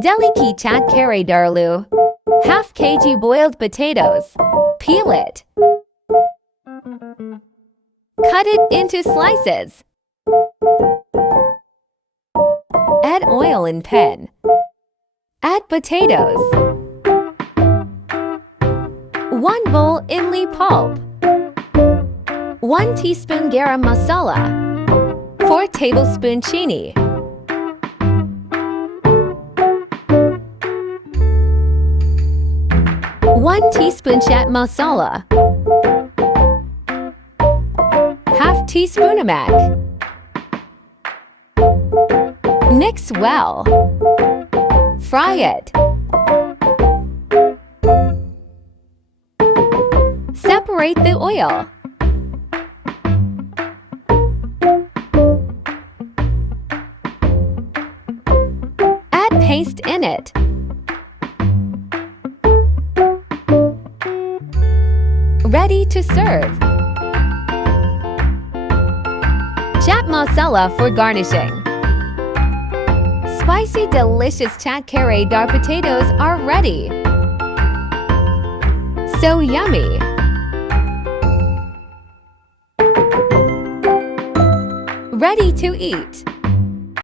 Delhi ki Chatkharay Daar Alu. Half kg boiled potatoes. Peel it. Cut it into slices. Add oil in pan. Add potatoes. 1 bowl imli pulp. 1 teaspoon garam masala. 4 tablespoon chini. 1 teaspoon chaat masala. Half teaspoon namak. Mix well. Fry it. Separate the oil. Add paste in it. Ready to serve. Chaat masala for garnishing. Spicy, delicious Chatkharay Daar potatoes are ready. So yummy! Ready to eat.